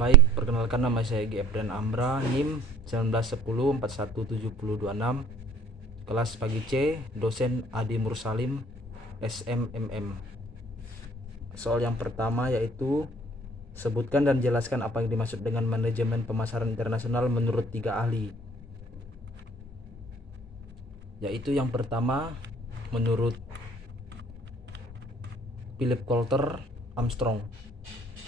Baik, perkenalkan nama saya G. Efdan Amra, NIM 1910417026, kelas pagi C, dosen Adi Mursalim, SMMM. Soal yang pertama yaitu sebutkan dan jelaskan apa yang dimaksud dengan manajemen pemasaran internasional menurut 3 ahli. Yaitu yang pertama menurut Philip Coulter Armstrong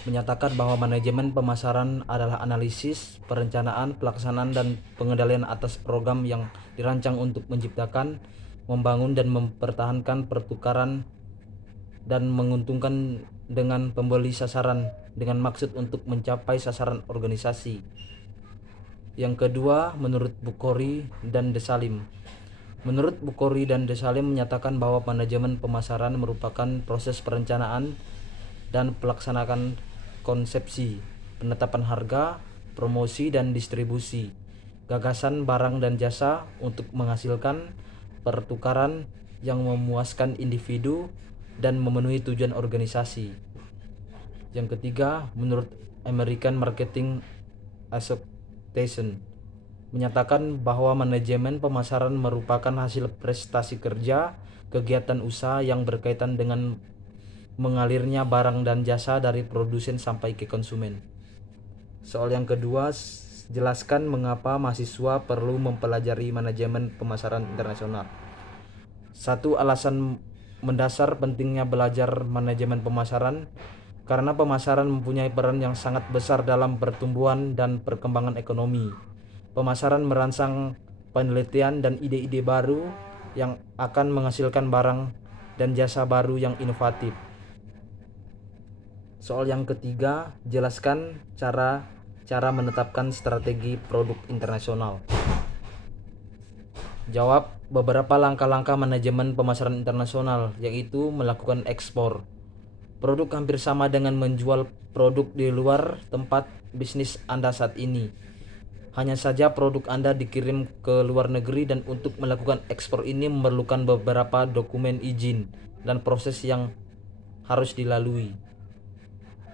menyatakan bahwa manajemen pemasaran adalah analisis, perencanaan, pelaksanaan, dan pengendalian atas program yang dirancang untuk menciptakan, membangun, dan mempertahankan pertukaran dan menguntungkan dengan pembeli sasaran dengan maksud untuk mencapai sasaran organisasi. Yang kedua, menurut Bukhari dan Desalim. Menurut Bukhari dan Desalim menyatakan bahwa manajemen pemasaran merupakan proses perencanaan dan pelaksanaan konsepsi, penetapan harga, promosi dan distribusi, gagasan barang dan jasa untuk menghasilkan pertukaran yang memuaskan individu dan memenuhi tujuan organisasi. Yang ketiga, menurut American Marketing Association menyatakan bahwa manajemen pemasaran merupakan hasil prestasi kerja kegiatan usaha yang berkaitan dengan mengalirnya barang dan jasa dari produsen sampai ke konsumen. Soal yang kedua, jelaskan mengapa mahasiswa perlu mempelajari manajemen pemasaran internasional. Satu alasan mendasar pentingnya belajar manajemen pemasaran karena pemasaran mempunyai peran yang sangat besar dalam pertumbuhan dan perkembangan ekonomi. Pemasaran merangsang penelitian dan ide-ide baru yang akan menghasilkan barang dan jasa baru yang inovatif. Soal yang ketiga, jelaskan cara menetapkan strategi produk internasional. Jawab beberapa langkah-langkah manajemen pemasaran internasional, yaitu melakukan ekspor. Produk hampir sama dengan menjual produk di luar tempat bisnis Anda saat ini. Hanya saja produk Anda dikirim ke luar negeri dan untuk melakukan ekspor ini memerlukan beberapa dokumen izin dan proses yang harus dilalui.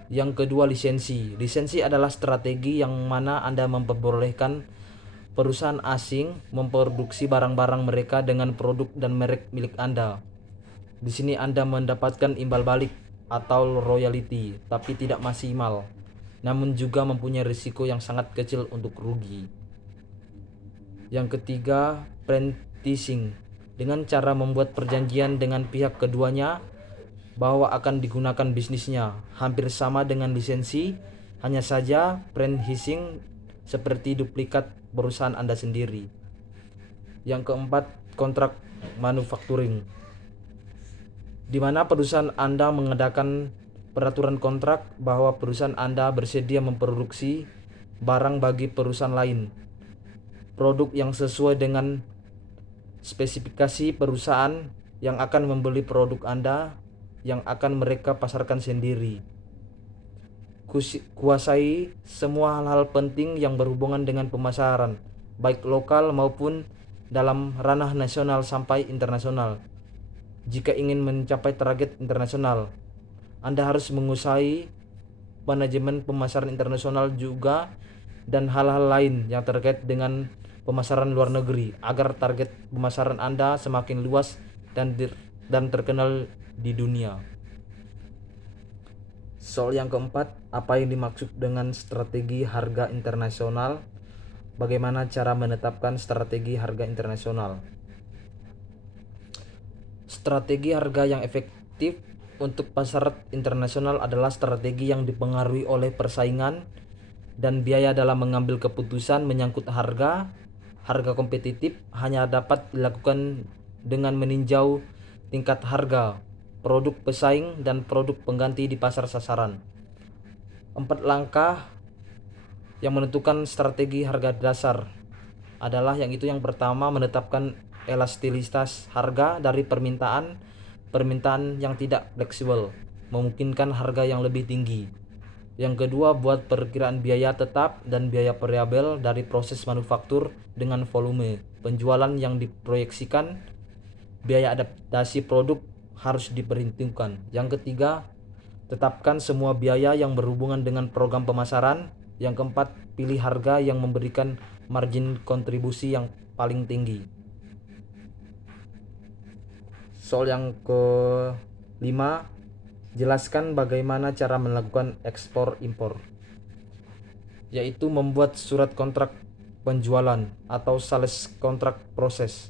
Yang kedua, lisensi. Lisensi adalah strategi yang mana Anda memperbolehkan perusahaan asing memproduksi barang-barang mereka dengan produk dan merek milik Anda. Di sini Anda mendapatkan imbal balik atau royalti, tapi tidak maksimal, namun juga mempunyai risiko yang sangat kecil untuk rugi. Yang ketiga, franchising. Dengan cara membuat perjanjian dengan pihak keduanya bahwa akan digunakan bisnisnya, hampir sama dengan lisensi, hanya saja franchising seperti duplikat perusahaan Anda sendiri. Yang keempat, kontrak manufacturing, di mana perusahaan Anda mengadakan peraturan kontrak bahwa perusahaan Anda bersedia memproduksi barang bagi perusahaan lain, produk yang sesuai dengan spesifikasi perusahaan yang akan membeli produk Anda yang akan mereka pasarkan sendiri. Kuasai semua hal-hal penting yang berhubungan dengan pemasaran, baik lokal maupun dalam ranah nasional sampai internasional. Jika ingin mencapai target internasional, Anda harus menguasai manajemen pemasaran internasional juga dan hal-hal lain yang terkait dengan pemasaran luar negeri agar target pemasaran Anda semakin luas dan terkenal di dunia. Soal yang keempat, apa yang dimaksud dengan strategi harga internasional? Bagaimana cara menetapkan strategi harga internasional? Strategi harga yang efektif untuk pasar internasional adalah strategi yang dipengaruhi oleh persaingan dan biaya dalam mengambil keputusan menyangkut harga. Harga kompetitif hanya dapat dilakukan dengan meninjau tingkat harga produk pesaing dan produk pengganti di pasar sasaran. 4 langkah yang menentukan strategi harga dasar adalah yang pertama, menetapkan elastisitas harga dari permintaan yang tidak fleksibel, memungkinkan harga yang lebih tinggi. Yang kedua, buat perkiraan biaya tetap dan biaya variabel dari proses manufaktur dengan volume penjualan yang diproyeksikan. Biaya adaptasi produk harus diperhitungkan. Yang ketiga, tetapkan semua biaya yang berhubungan dengan program pemasaran. Yang keempat, pilih harga yang memberikan margin kontribusi yang paling tinggi. Soal yang kelima, jelaskan bagaimana cara melakukan ekspor impor, yaitu membuat surat kontrak penjualan atau sales kontrak proses,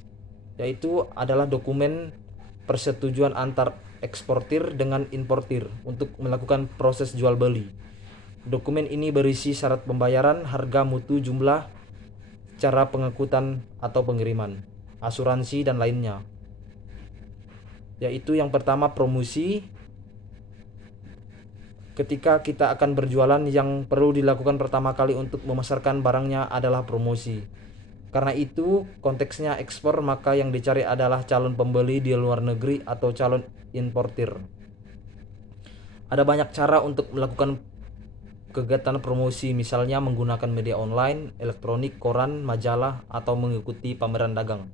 yaitu adalah dokumen persetujuan antar eksportir dengan importir untuk melakukan proses jual beli. Dokumen ini berisi syarat pembayaran, harga, mutu, jumlah, cara pengangkutan atau pengiriman, asuransi, dan lainnya. Yaitu yang pertama, promosi. Ketika kita akan berjualan, yang perlu dilakukan pertama kali untuk memasarkan barangnya adalah promosi. Karena itu, konteksnya ekspor, maka yang dicari adalah calon pembeli di luar negeri atau calon importir. Ada banyak cara untuk melakukan kegiatan promosi, misalnya menggunakan media online, elektronik, koran, majalah, atau mengikuti pameran dagang.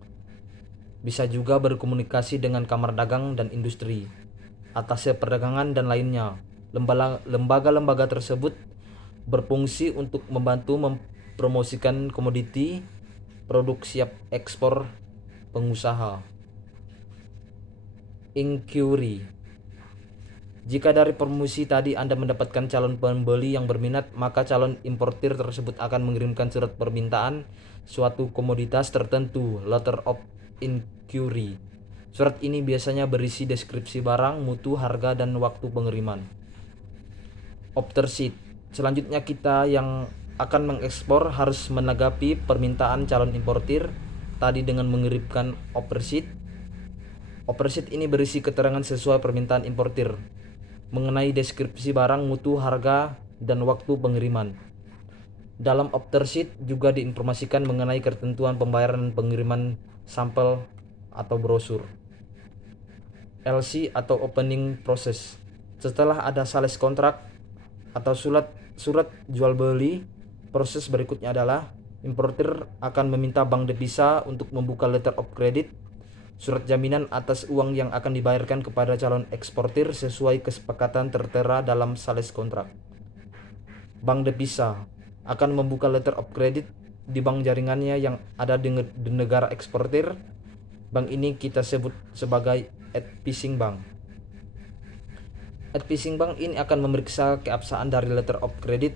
Bisa juga berkomunikasi dengan kamar dagang dan industri, atase perdagangan, dan lainnya. Lembaga-lembaga tersebut berfungsi untuk membantu mempromosikan komoditi, produk siap ekspor pengusaha. Inquiry. Jika dari promosi tadi Anda mendapatkan calon pembeli yang berminat, maka calon importir tersebut akan mengirimkan surat permintaan suatu komoditas tertentu, letter of inquiry. Surat ini biasanya berisi deskripsi barang, mutu, harga, dan waktu pengiriman. Order sheet. Selanjutnya kita yang akan mengekspor harus menanggapi permintaan calon importir tadi dengan mengirimkan order sheet. Order sheet ini berisi keterangan sesuai permintaan importir mengenai deskripsi barang, mutu, harga, dan waktu pengiriman. Dalam order sheet juga diinformasikan mengenai ketentuan pembayaran dan pengiriman sampel atau brosur. LC atau opening process. Setelah ada sales kontrak atau surat jual beli, proses berikutnya adalah importir akan meminta bank devisa untuk membuka letter of credit, surat jaminan atas uang yang akan dibayarkan kepada calon eksportir sesuai kesepakatan tertera dalam sales kontrak. Bank devisa akan membuka letter of credit di bank jaringannya yang ada di negara eksportir. Bank ini kita sebut sebagai advising bank. Advising bank ini akan memeriksa keabsahan dari letter of credit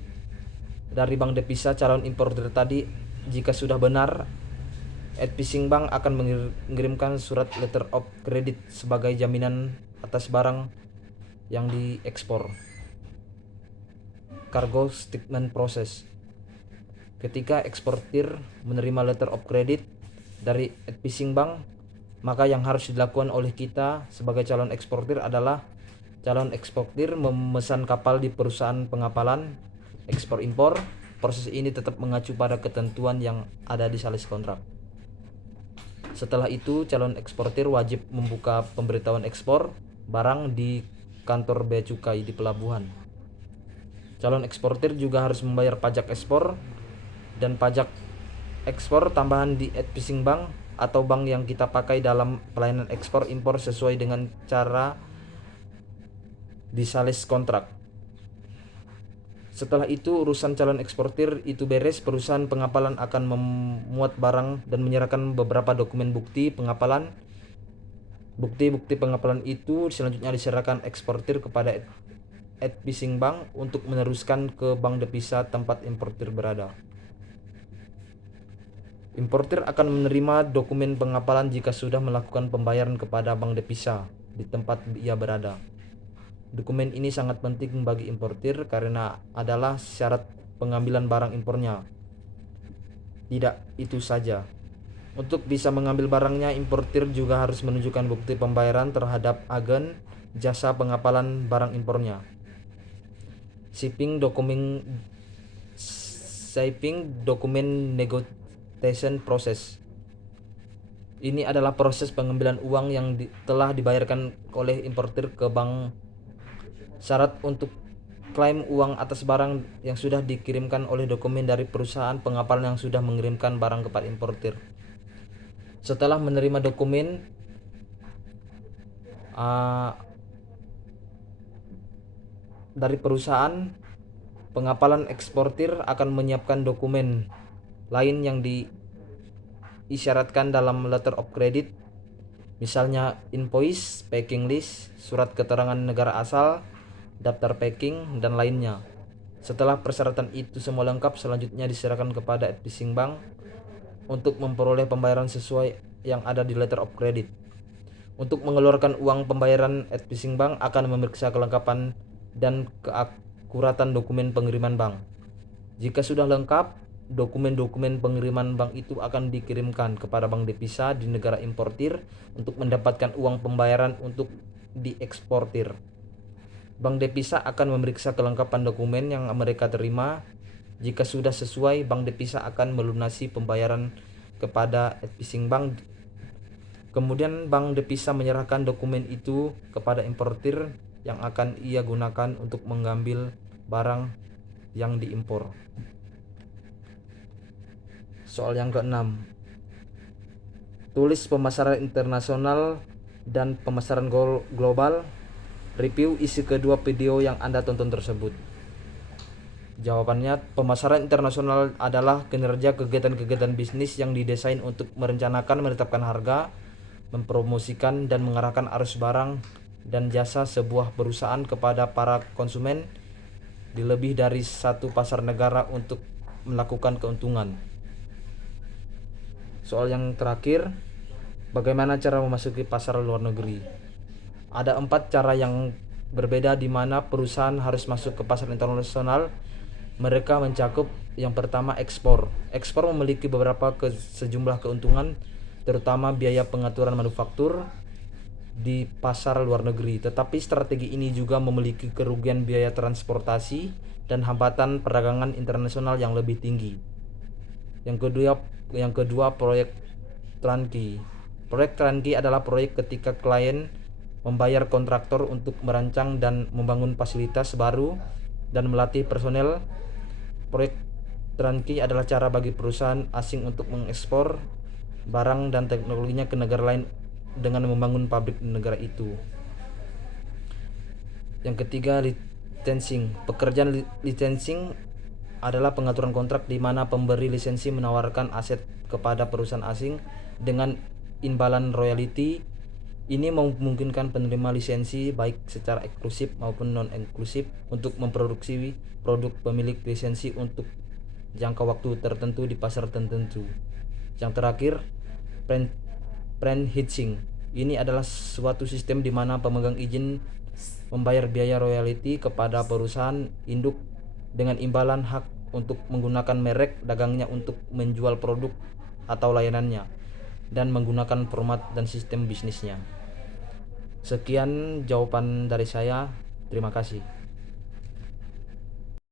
dari bank devisa calon importir tadi. Jika sudah benar, advising bank akan mengirimkan surat letter of credit sebagai jaminan atas barang yang diekspor. Cargo statement process. Ketika eksportir menerima letter of credit dari advising bank, maka yang harus dilakukan oleh kita sebagai calon eksportir adalah calon eksportir memesan kapal di perusahaan pengapalan ekspor impor. Proses ini tetap mengacu pada ketentuan yang ada di sales kontrak. Setelah itu, calon eksportir wajib membuka pemberitahuan ekspor barang di kantor bea cukai di pelabuhan. Calon eksportir juga harus membayar pajak ekspor dan pajak ekspor tambahan di advising bank atau bank yang kita pakai dalam pelayanan ekspor impor sesuai dengan cara di sales kontrak. Setelah itu urusan calon eksportir itu beres, perusahaan pengapalan akan memuat barang dan menyerahkan beberapa dokumen bukti pengapalan. Bukti-bukti pengapalan itu selanjutnya diserahkan eksportir kepada advising bank untuk meneruskan ke bank devisa tempat importir berada. Importir akan menerima dokumen pengapalan jika sudah melakukan pembayaran kepada bank devisa di tempat ia berada. Dokumen ini sangat penting bagi importir karena adalah syarat pengambilan barang impornya. Tidak itu saja. Untuk bisa mengambil barangnya, importir juga harus menunjukkan bukti pembayaran terhadap agen jasa pengapalan barang impornya. Shipping dokumen negotiation process. Ini adalah proses pengambilan uang yang telah dibayarkan oleh importir ke bank. Syarat untuk klaim uang atas barang yang sudah dikirimkan oleh dokumen dari perusahaan pengapalan yang sudah mengirimkan barang kepada importir. Setelah menerima dokumen dari perusahaan, Pengapalan eksportir akan menyiapkan dokumen lain yang diisyaratkan dalam letter of credit, misalnya invoice, packing list, surat keterangan negara asal, daftar packing, dan lainnya. Setelah persyaratan itu semua lengkap, selanjutnya diserahkan kepada advising bank untuk memperoleh pembayaran sesuai yang ada di letter of credit. Untuk mengeluarkan uang pembayaran, advising bank akan memeriksa kelengkapan dan keakuratan dokumen pengiriman bank. Jika sudah lengkap, dokumen-dokumen pengiriman bank itu akan dikirimkan kepada bank devisa di negara importir untuk mendapatkan uang pembayaran untuk dieksportir. Bank devisa akan memeriksa kelengkapan dokumen yang mereka terima. Jika sudah sesuai, bank devisa akan melunasi pembayaran kepada advising bank. Kemudian bank devisa menyerahkan dokumen itu kepada importir yang akan ia gunakan untuk mengambil barang yang diimpor. Soal yang keenam, tulis pemasaran internasional dan pemasaran global. Review isi kedua video yang Anda tonton tersebut. Jawabannya, pemasaran internasional adalah kinerja kegiatan-kegiatan bisnis yang didesain untuk merencanakan, menetapkan harga, mempromosikan, dan mengarahkan arus barang dan jasa sebuah perusahaan kepada para konsumen di lebih dari satu pasar negara untuk melakukan keuntungan. Soal yang terakhir, bagaimana cara memasuki pasar luar negeri? Ada 4 cara yang berbeda di mana perusahaan harus masuk ke pasar internasional. Mereka mencakup yang pertama, ekspor. Ekspor memiliki beberapa sejumlah keuntungan, terutama biaya pengaturan manufaktur di pasar luar negeri. Tetapi strategi ini juga memiliki kerugian biaya transportasi dan hambatan perdagangan internasional yang lebih tinggi. Yang kedua, proyek turnkey. Proyek turnkey adalah proyek ketika klien membayar kontraktor untuk merancang dan membangun fasilitas baru dan melatih personel. Proyek turnkey adalah cara bagi perusahaan asing untuk mengekspor barang dan teknologinya ke negara lain dengan membangun pabrik di negara itu. Yang ketiga, licensing. Pekerjaan licensing adalah pengaturan kontrak di mana pemberi lisensi menawarkan aset kepada perusahaan asing dengan imbalan royalti. Ini memungkinkan penerima lisensi baik secara eksklusif maupun non-eksklusif untuk memproduksi produk pemilik lisensi untuk jangka waktu tertentu di pasar tertentu. Yang terakhir, franchise. Ini adalah suatu sistem di mana pemegang izin membayar biaya royalti kepada perusahaan induk dengan imbalan hak untuk menggunakan merek dagangnya untuk menjual produk atau layanannya dan menggunakan format dan sistem bisnisnya. Sekian jawaban dari saya. Terima kasih.